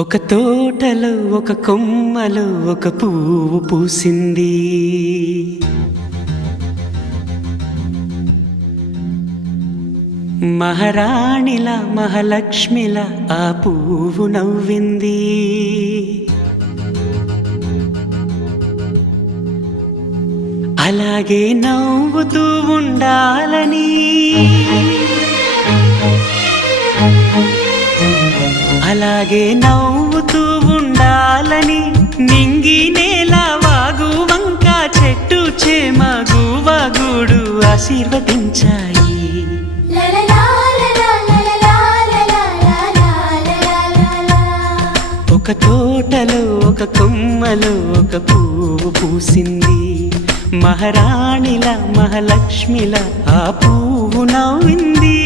ఒక తోటలో ఒక కొమ్మలో ఒక పువ్వు పూసింది. మహారాణిలా మహాలక్ష్మిలా ఆ పువ్వు నవ్వింది. అలాగే నవ్వుతూ ఉండాలని, అలాగే నవ్వుతూ ఉండాలని నింగి నేల వాగు వంక చెట్టు చేమ గువగూడు ఆశీర్వదించాయి. ఒక తోటలో ఒక కొమ్మలో ఒక పువ్వు పూసింది. మహారాణిలా మహాలక్ష్మిలా ఆ పువ్వు నవ్వింది.